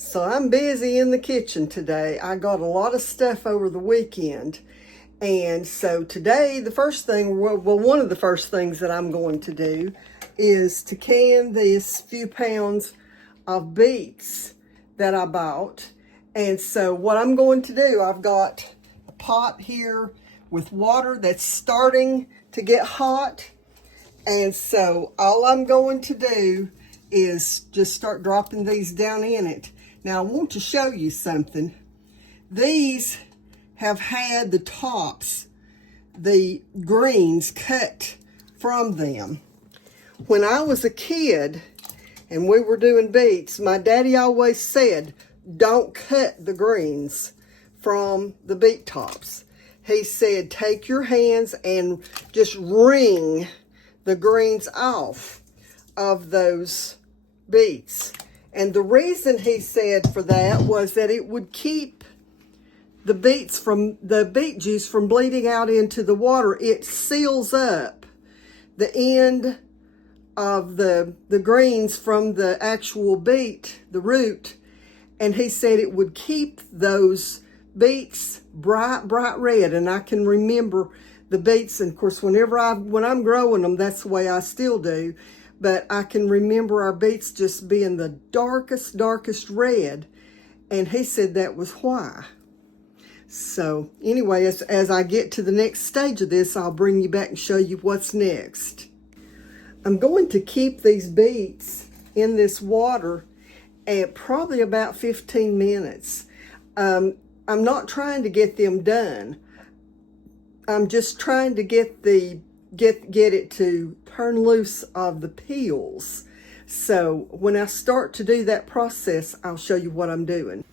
So I'm busy in the kitchen today. I got a lot of stuff over the weekend. And so today, the first thing, well, one of the first things that I'm going to do is to can this few pounds of beets that I bought. And so what I'm going to do, I've got a pot here with water that's starting to get hot. And so all I'm going to do is just start dropping these down in it. Now I want to show you something. These have had the tops, the greens cut from them. When I was a kid and we were doing beets, my daddy always said, don't cut the greens from the beet tops. He said, take your hands and just wring the greens off of those beets. And the reason he said for that was that it would keep the beet juice from bleeding out into the water. It seals up the end of the greens from the actual beet, the root. And he said it would keep those beets bright red. And I can remember the beets, and of course, when I'm growing them, that's the way I still do. But I can remember our beets just being the darkest red. And he said that was why. So anyway, as I get to the next stage of this, I'll bring you back and show you what's next. I'm going to keep these beets in this water at probably about 15 minutes. I'm not trying to get them done. I'm just trying to get it to turn loose of the peels. So when I start to do that process, I'll show you what I'm doing.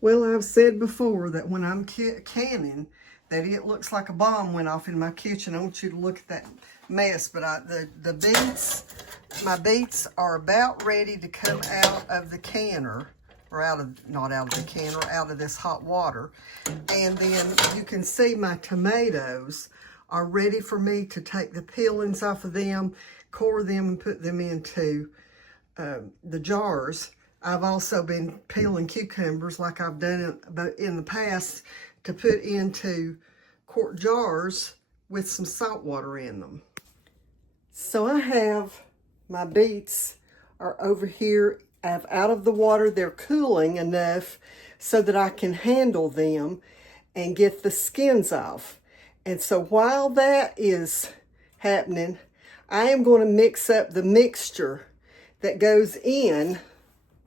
Well, I've said before that when I'm canning, that it looks like a bomb went off in my kitchen. I want you to look at that mess. But the beets, my beets are about ready to come out of the canner, or not out of the canner, out of this hot water. And then you can see my tomatoes are ready for me to take the peelings off of them, core them, and put them into the jars. I've also been peeling cucumbers like I've done in the past to put into quart jars with some salt water in them. So I have my beets are over here out of the water. They're cooling enough so that I can handle them and get the skins off. And so while that is happening, I am going to mix up the mixture that goes in.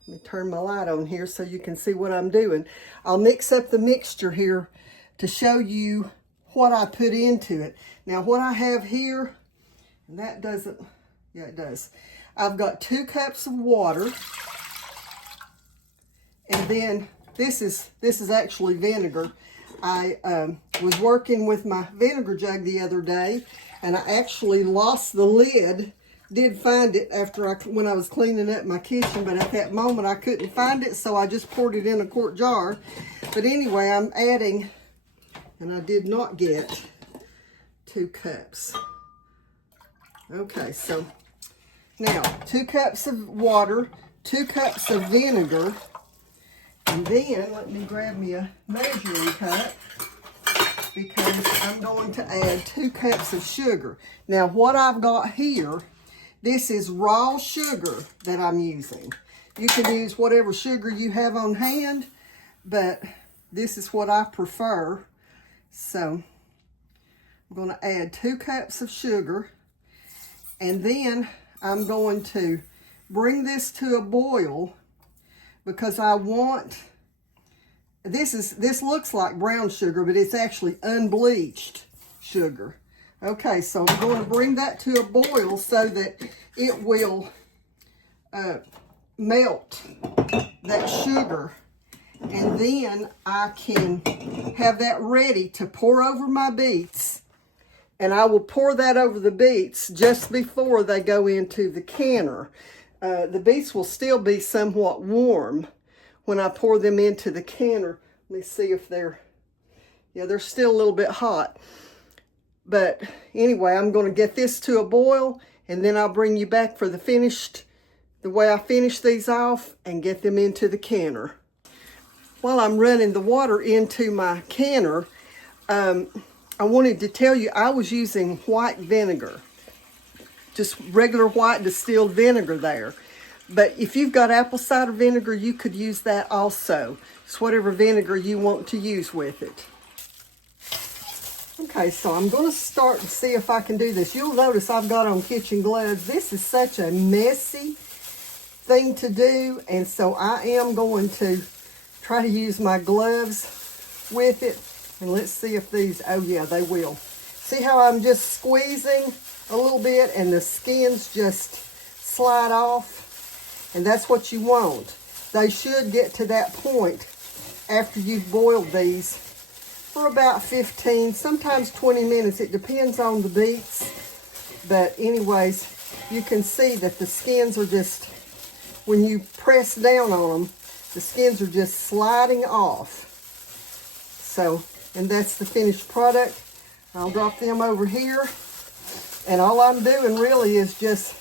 Let me turn my light on here so you can see what I'm doing. I'll mix up the mixture here to show you what I put into it. Now what I have here, and that doesn't, yeah it does. I've got 2 cups of water. And then this is actually vinegar. I was working with my vinegar jug the other day, and I actually lost the lid. Did find it when I was cleaning up my kitchen, but at that moment I couldn't find it, so I just poured it in a quart jar. But anyway, I'm adding, and I did not get 2 cups. Okay, so now 2 cups of water, 2 cups of vinegar, and then let me grab me a measuring cup because I'm going to add 2 cups of sugar. Now what I've got here, this is raw sugar that I'm using. You can use whatever sugar you have on hand, but this is what I prefer. So I'm going to add 2 cups of sugar, and then I'm going to bring this to a boil because I want, this looks like brown sugar, but it's actually unbleached sugar. Okay, so I'm going to bring that to a boil so that it will melt that sugar. And then I can have that ready to pour over my beets. And I will pour that over the beets just before they go into the canner. The beets will still be somewhat warm when I pour them into the canner. Let me see if they're still a little bit hot. But anyway, I'm going to get this to a boil, and then I'll bring you back for the finished the way I finish these off and get them into the canner. While I'm running the water into my canner, I wanted to tell you I was using white vinegar. Just regular white distilled vinegar there. But if you've got apple cider vinegar, you could use that also. It's whatever vinegar you want to use with it. Okay, so I'm going to start and see if I can do this. You'll notice I've got on kitchen gloves. This is such a messy thing to do, and so I am going to try to use my gloves with it. And let's see if these, oh yeah, they will. See how I'm just squeezing a little bit and the skins just slide off? And that's what you want. They should get to that point after you've boiled these for about 15, sometimes 20 minutes. It depends on the beets. But anyways, you can see that the skins are just, when you press down on them, the skins are just sliding off. So, and that's the finished product. I'll drop them over here. And all I'm doing really is just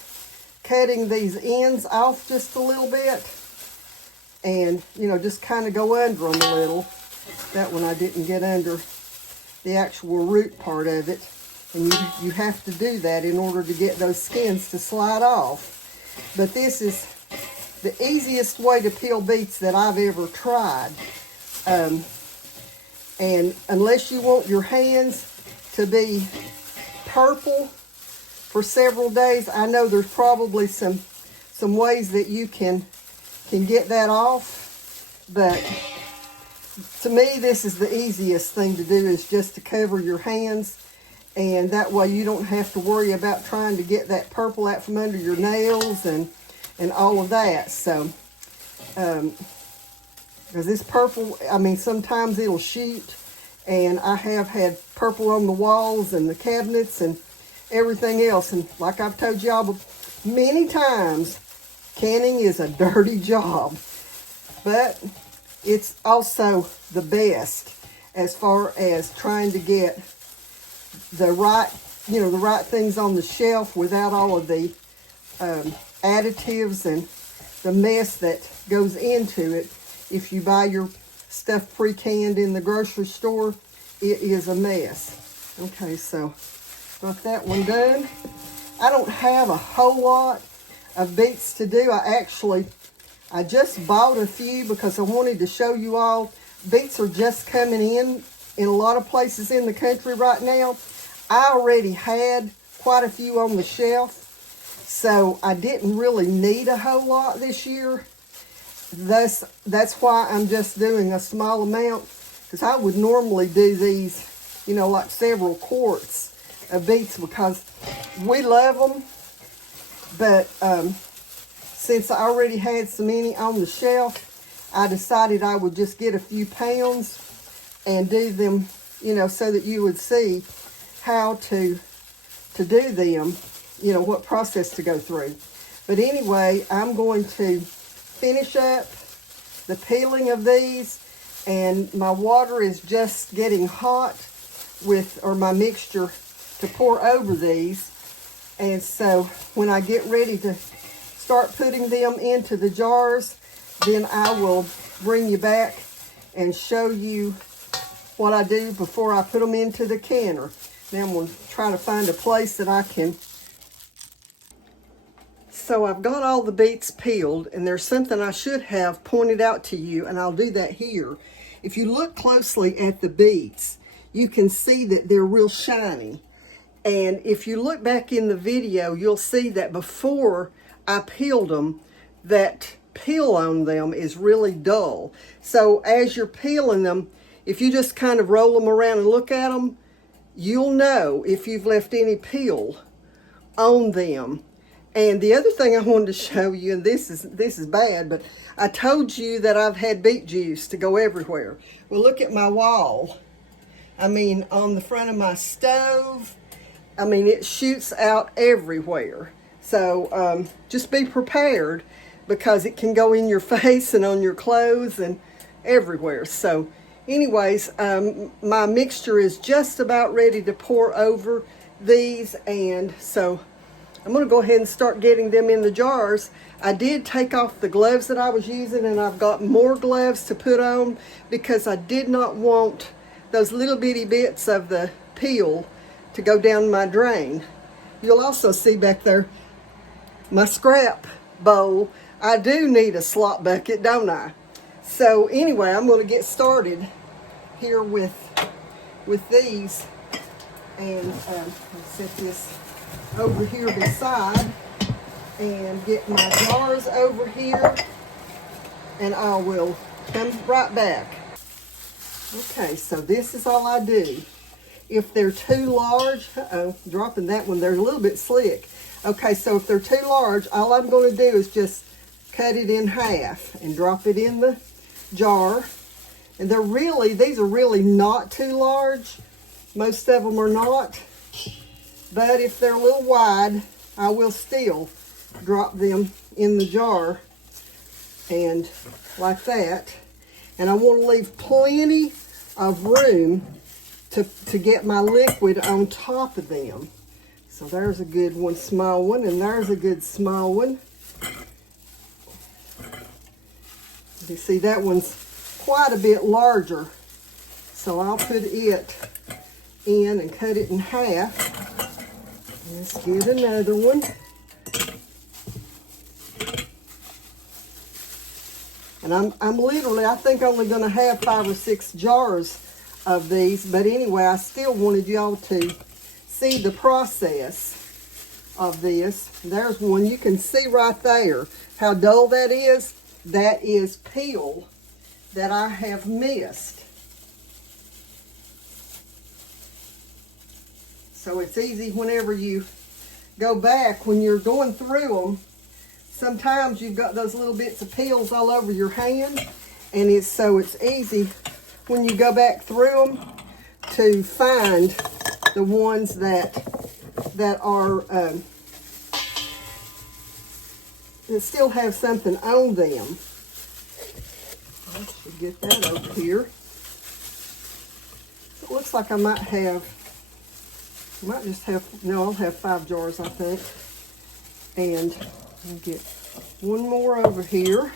cutting these ends off just a little bit. And, you know, just kind of go under them a little. That one I didn't get under the actual root part of it. And you have to do that in order to get those skins to slide off. But this is the easiest way to peel beets that I've ever tried. And unless you want your hands to be purple for several days, I know there's probably some ways that you can get that off. But to me, this is the easiest thing to do, is just to cover your hands. And that way you don't have to worry about trying to get that purple out from under your nails and all of that. So, because this purple, I mean, sometimes it'll shoot. And I have had purple on the walls and the cabinets and everything else. And like I've told y'all many times, canning is a dirty job. But it's also the best as far as trying to get the right, you know, the right things on the shelf without all of the additives and the mess that goes into it. If you buy your stuff pre-canned in the grocery store, it is a mess. Okay, so got that one done. I don't have a whole lot of beets to do. I just bought a few because I wanted to show you all. Beets are just coming in a lot of places in the country right now. I already had quite a few on the shelf, so I didn't really need a whole lot this year. That's why I'm just doing a small amount, because I would normally do these, you know, like several quarts of beets because we love them. But since I already had so many on the shelf, I decided I would just get a few pounds and do them, you know, so that you would see how to do them, you know, what process to go through. But anyway, I'm going to finish up the peeling of these, and my water is just getting hot or my mixture to pour over these. And so when I get ready to start putting them into the jars, then I will bring you back and show you what I do before I put them into the canner. Now I'm going to try to find a place that I can. So I've got all the beets peeled, and there's something I should have pointed out to you, and I'll do that here. If you look closely at the beets, you can see that they're real shiny. And if you look back in the video, you'll see that before I peeled them, that peel on them is really dull. So as you're peeling them, if you just kind of roll them around and look at them, you'll know if you've left any peel on them. And the other thing I wanted to show you, and this is bad, but I told you that I've had beet juice to go everywhere. Well, look at my wall. I mean, on the front of my stove, I mean, it shoots out everywhere. So just be prepared, because it can go in your face and on your clothes and everywhere. So anyways, my mixture is just about ready to pour over these, and so I'm going to go ahead and start getting them in the jars. I did take off the gloves that I was using, and I've got more gloves to put on because I did not want those little bitty bits of the peel to go down my drain. You'll also see back there my scrap bowl. I do need a slop bucket, don't I? So anyway, I'm going to get started here with these, and set this over here beside and get my jars over here, and I will come right back. Okay, so this is all I do. If they're too large, dropping that one, they're a little bit slick. Okay, so if they're too large, all I'm going to do is just cut it in half and drop it in the jar. And these are really not too large. Most of them are not. But if they're a little wide, I will still drop them in the jar, and like that. And I want to leave plenty of room to get my liquid on top of them. So there's a good one, small one, and there's a good small one. You see that one's quite a bit larger. So I'll put it in and cut it in half. Let's get another one. And I'm literally, I think, only going to have 5 or 6 jars of these. But anyway, I still wanted y'all to see the process of this. There's one. You can see right there how dull that is. That is peel that I have missed. So it's easy whenever you go back, when you're going through them. Sometimes you've got those little bits of peels all over your hand, and it's easy when you go back through them to find the ones that are that still have something on them. I should get that over here. It looks like I might just have, no, I'll have 5 jars, I think. And I'll get one more over here.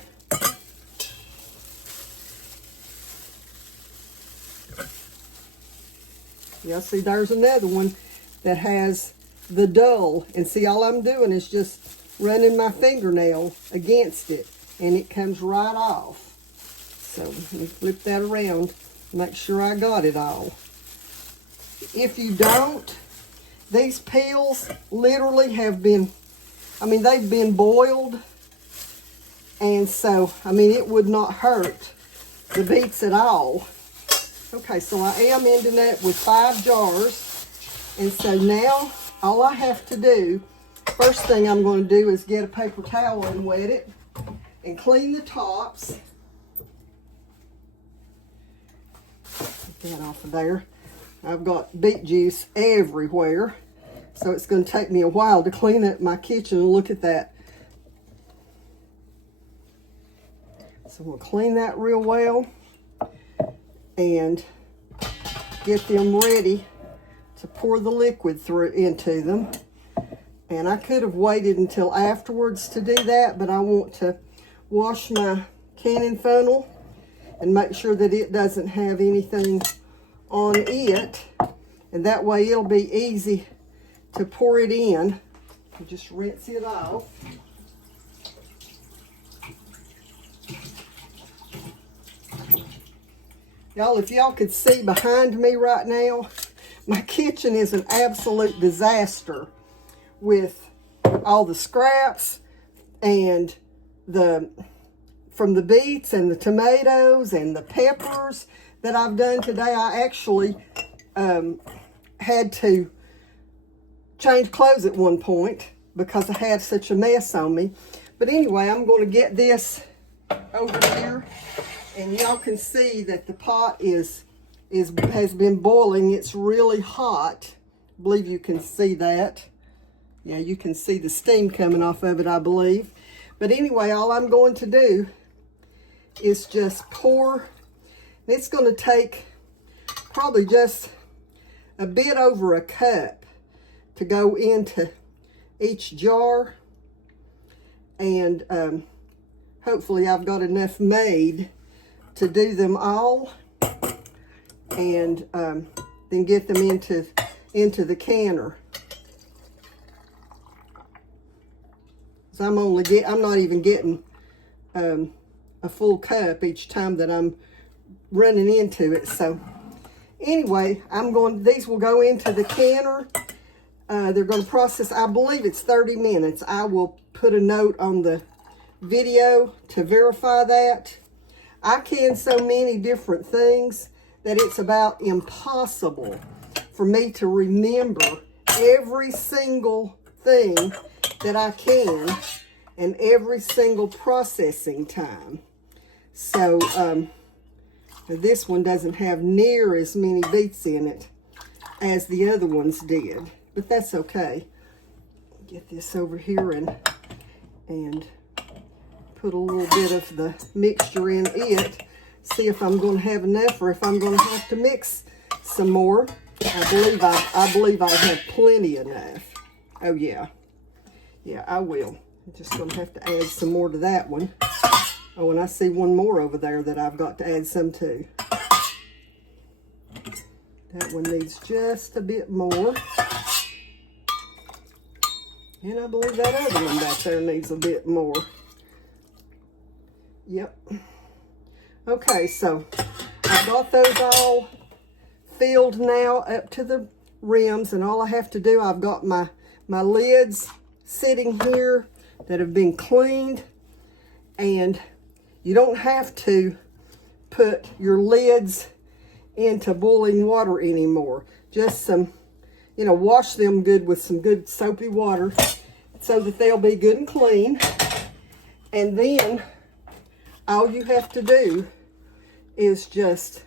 Yeah, see, there's another one that has the dull. And see, all I'm doing is just running my fingernail against it, and it comes right off. So let me flip that around, make sure I got it all. If you don't, these peels literally have been, they've been boiled. And so, it would not hurt the beets at all. Okay, so I am ending up with 5 jars. And so now, all I have to do, first thing I'm going to do is get a paper towel and wet it and clean the tops. Get that off of there. I've got beet juice everywhere. So it's going to take me a while to clean up my kitchen. Look at that. So we'll clean that real well and get them ready to pour the liquid into them. And I could have waited until afterwards to do that, but I want to wash my canning funnel and make sure that it doesn't have anything on it. And that way it'll be easy to pour it in. You just rinse it off. Y'all, if y'all could see behind me right now, my kitchen is an absolute disaster with all the scraps and from the beets and the tomatoes and the peppers that I've done today. I actually had to change clothes at one point because I had such a mess on me. But anyway, I'm going to get this over here, and y'all can see that the pot has been boiling. It's really hot. I believe you can see that. Yeah, you can see the steam coming off of it, I believe. But anyway, all I'm going to do is just pour. It's going to take probably just a bit over a cup to go into each jar. And hopefully I've got enough made to do them all, and then get them into the canner. So I'm not even getting a full cup each time that I'm running into it. So anyway, these will go into the canner. They're going to process, I believe it's 30 minutes. I will put a note on the video to verify that. I can so many different things that it's about impossible for me to remember every single thing that I can and every single processing time. So this one doesn't have near as many beets in it as the other ones did, but that's okay. Get this over here and put a little bit of the mixture in it. See if I'm going to have enough or if I'm going to have to mix some more. I believe I have plenty enough. Oh yeah. Yeah, I will. I'm just going to have to add some more to that one. Oh, and I see one more over there that I've got to add some to. That one needs just a bit more. And I believe that other one back there needs a bit more. Yep. Okay, so I've got those all filled now up to the rims, and all I have to do, I've got my lids sitting here that have been cleaned, and you don't have to put your lids into boiling water anymore. Just some, wash them good with some good soapy water so that they'll be good and clean. And then all you have to do is just,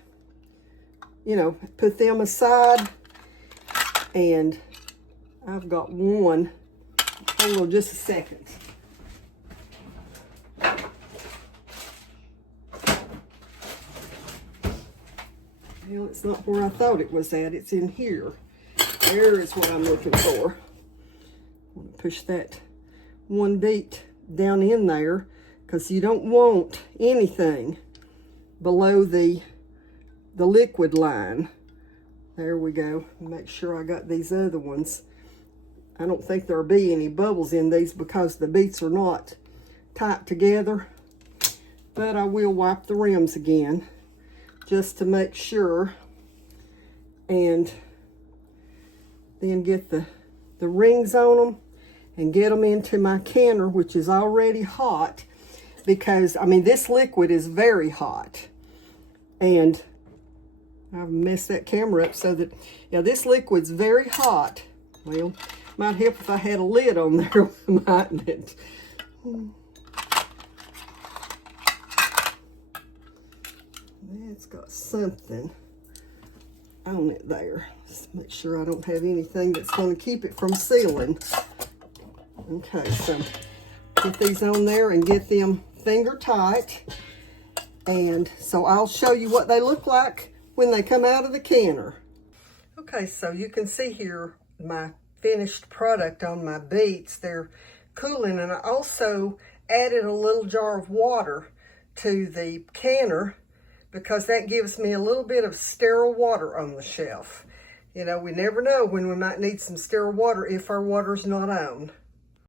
put them aside. And I've got one. Hold on just a second. Well, it's not where I thought it was at. It's in here. There is what I'm looking for. I'm going to push that one beet down in there, because you don't want anything below the liquid line. There we go. Make sure I got these other ones. I don't think there'll be any bubbles in these because the beets are not tight together, but I will wipe the rims again just to make sure, and then get the rings on them and get them into my canner, which is already hot, because this liquid is very hot. And I've messed that camera up so that, this liquid's very hot. Well, might help if I had a lid on there, mightn't it? It's got something on it there. Let's make sure I don't have anything that's going to keep it from sealing. Okay, so get these on there and get them finger tight. And so I'll show you what they look like when they come out of the canner. Okay, so you can see here my finished product on my beets. They're cooling, and I also added a little jar of water to the canner because that gives me a little bit of sterile water on the shelf. We never know when we might need some sterile water if our water's not on.